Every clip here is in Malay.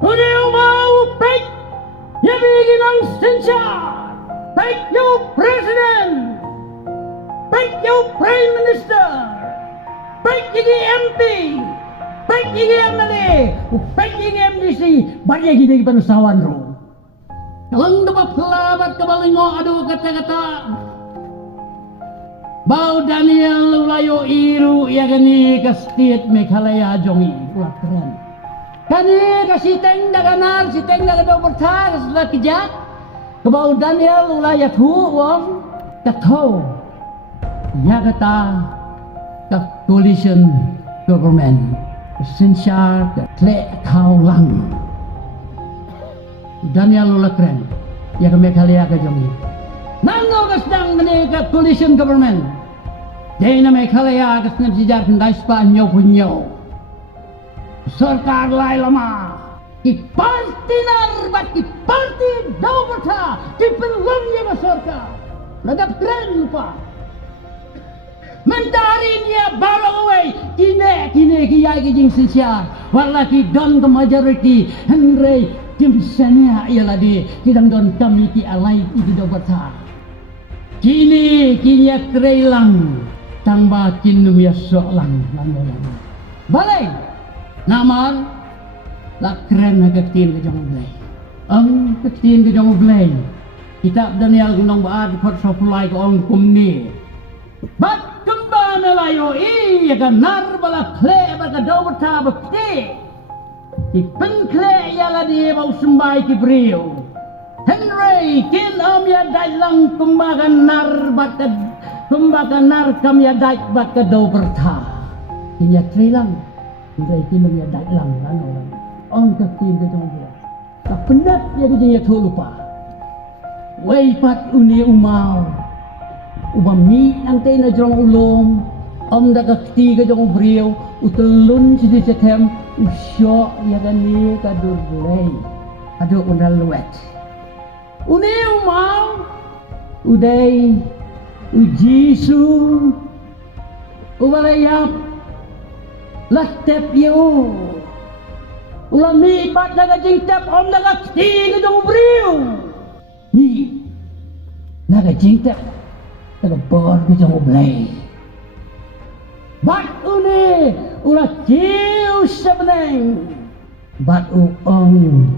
Udah mau baik, ya bikin ang sensya, baik you president, baik you prime minister, baik jadi MP, baik jadi MLA, baik jadi MDC, banyak gini panusawan ro. Kalau dapat pelabat kebalingo aduh kata-kata. Bau Daniel ulayo iru ya gani ka state Meghalaya jongi keren. Kani ka siteng daganar siteng dagado berta ka kijat. Bau Daniel ulaya tu wong katho. Ya kata ka coalition government sinsya ka tle kau lang. Daniel ula keren ya ka Meghalaya ka jongi. Nano kasdang menika coalition government. Dahil na Meghalaya kasnab si Jarkin dahil pa anyo punyo. Sarkar lai lama. Ki parti narbat ki parti daw berta. Ki peluang niya sarkar. Lagap keren pa. Mentari niya barang away. Kine kiyay kijing siya. Wala ki don ke majority. Henry kimsanya ialah di kidang don kami ki alay ki daw berta. Kini trelang tambah kinum ya solang balai namar la keren na ketin ke jong blay ang ketin ke jong blay kitab Daniel gunong baad kot sopulai ko ang kumni bat kembana layo iya kan nar bala kle baka dawata bakti ki penkle yala di bau sembai ki brio Henry kin ya dailang kumbagan nar kam ya daik bakat daw berta. Kinya trilang. Henry kin ya dailang ano lang. On ka kin ka jong dia. Ta pendat ya dia tu lupa. Wei pat uni umau. Ubami ang tay na jong ulom. Da ka ti ka jong brio utelun si setem usyo ya gani ka durlay. Ado unal luwet. Uni umau, uday, ujisu, uwalayap, latep yu, ulami pat nagajing tep om nagakti kadong briw. Ni, nagajing tep, nagabor kadong ublay. Bat uni, ulakiw sa beneng, bat uong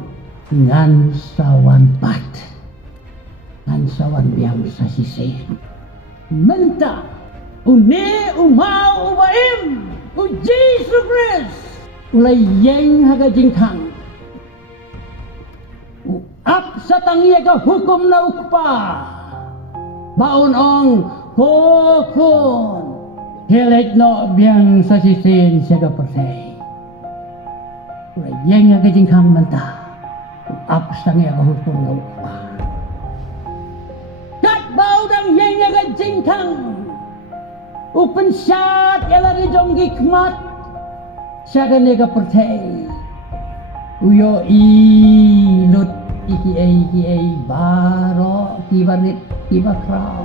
ngan sawan pat. Sawan biang sa sisi menta uni umau ubaim uji sugres ulay yang haga jingkang up sa tangiya ka hukum na ukpa baon ong kokon hilik no biang sa sisin siya ka persay ulay yang haga jingkang menta up sa tangiya ka hukum na ukpa Baudang yang naga jingkang Upen syat Yala rijong gikmat Syaka nega pertay Uyo ilut Iki baro Kibarit Kibakraw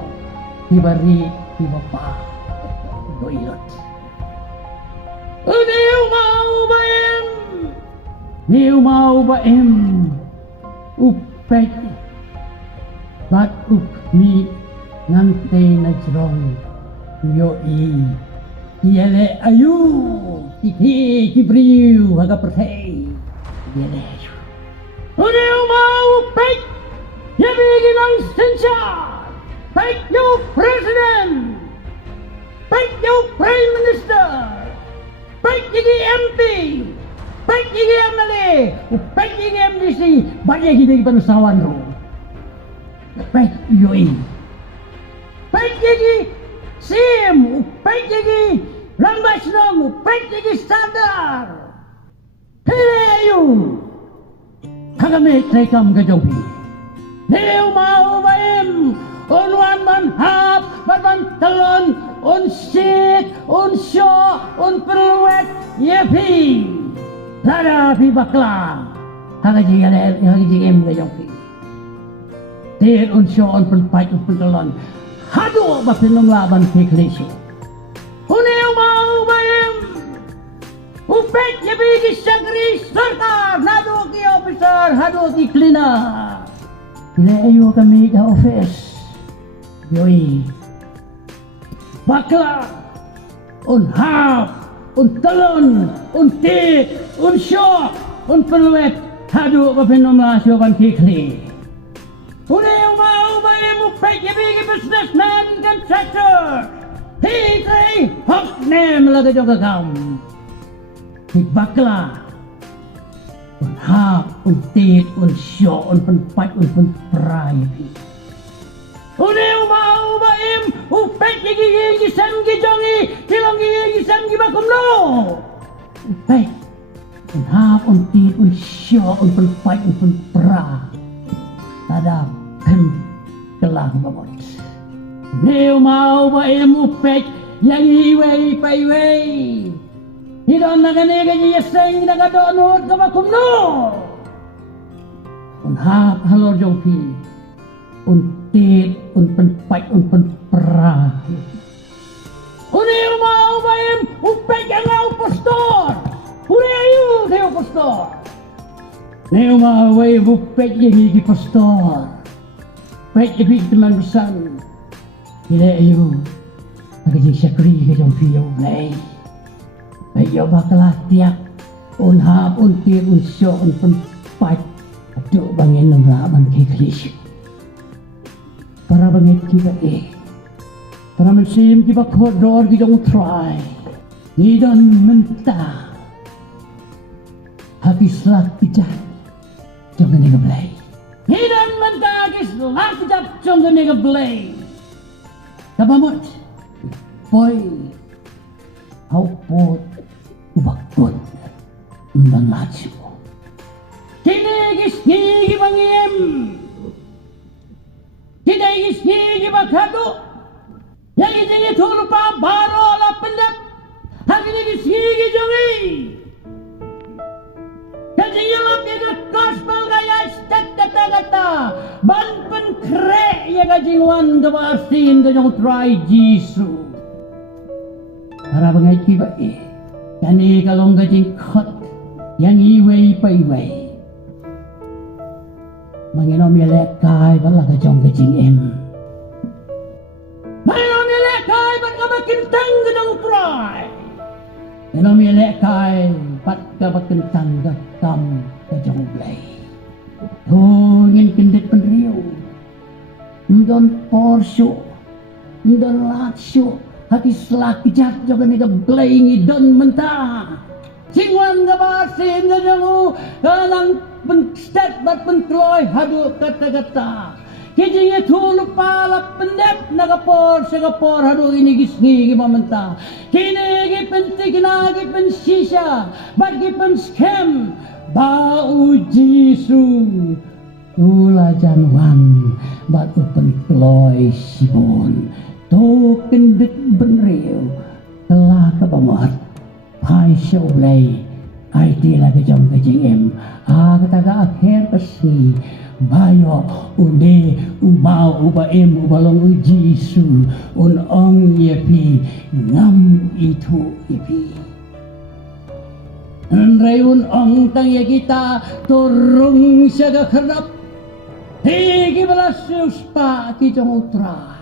Kibarit Kibapa Uyo ilut Niu mau baim Upek Bat mi ngante na jrong yo yele ayu ki briu haga pertay yele udah mau baik ya bikin ang sensya baik you president baik you prime minister baik jadi MP baik jadi MLA baik jadi MDC banyak gini panusawan ro baik yoi baik jadi SIM baik jadi Rambasnong baik jadi standar heleyu kagame trekam gajopi neu mau baim unwan manhap man telon un sit un syo un perwet yepi lada pi bakla hagaji em gajopi Tiil unsyo on penpait on pentelon. Hado ba pinumlaban kay Klesyo. Unayaw maubayim. Upet niya bigis siyang risarta. Nado kiyo besar hado di klina. Bila ayo kami ke office. Yoi. Bakla. Un hap. Un talon. Un tit. Un syok. Un peluet. Hado papinomla syuban kikli. Udah mau bayar pergi businessman contractor. Hei, hok nem lagi juga kamu. Bakla. Un hap, un tit, un syok, un penpat, un penperai. Udah mau bayar pergi gigi samgi jongi, hilang gigi samgi bakum no. Baik. Un hap, un tit, un syok, un penpat, un penperai. Tadam kelah babot. Neu mau ba emupek yang iway pa iway. Hidon na kanega niya seng na kadonod ka makumno. Un hap halor jong pi. Un tit, un penpat, un penperah. Neu mau ba emupek yang au pastor. Ure ayu deo pastor. Neu mau ba emupek yang igi pastor. Baik lebih teman besar. Bila ayo, agak jadi syakri ke jom piau nay. Baik yo bakalah tiap unha untir unsyo un penpat aduk bangin nengla bangki kelis. Para bangit kita para mesim kita kodor kita try. Nidon mentah. Habis lah pijat. Jangan digeblay. Hidan mentagis lakjap jong nega blay. Kabamot. Boy. How pot ubakot. Mbang lacho. Kinigis nigi bangiem. Kinigis nigi bakado. Yang ini tulpa baro ala pendap. Hakinigis nigi jongi. Kajiyelap yaga gospel gaya istat kata-kata. Ban penkrek yaga jingwan gabasin gajong try Jisu. Para bangay kiba Kani kalong gajing kot. Yang iway pa iway. Manginom yalekay bala gajong gajing Manginom yalekay bat kabakintang gajong try. Manginom yalekay pat kabakintang gakam gajong blay. Ngin kendit penriyo. Ndon porsyo. Ndon latsyo. Hati selaki jat juga nega blay ngidon mentah. Singwan gabasin na jangu kanang penstat bat penkloy hadu kata-kata. Kijingnya tuluk pala pendep nagapor sagapor hadu ini gisngi gimamenta. Kinegi pentik nagi pensisya bagi penskem bau Jisu. Ula janwan bat penkloy sibon. Token dek benreu telah kebamat. Hai syaublay ai tila ke jom ke jing kataga akhir kesni bayo unde umau uba ubalong Jisu un ong yepi ngam itu yepi Rayun ong tang ya kita turung siaga kerap higi balas uspa ki jong utrai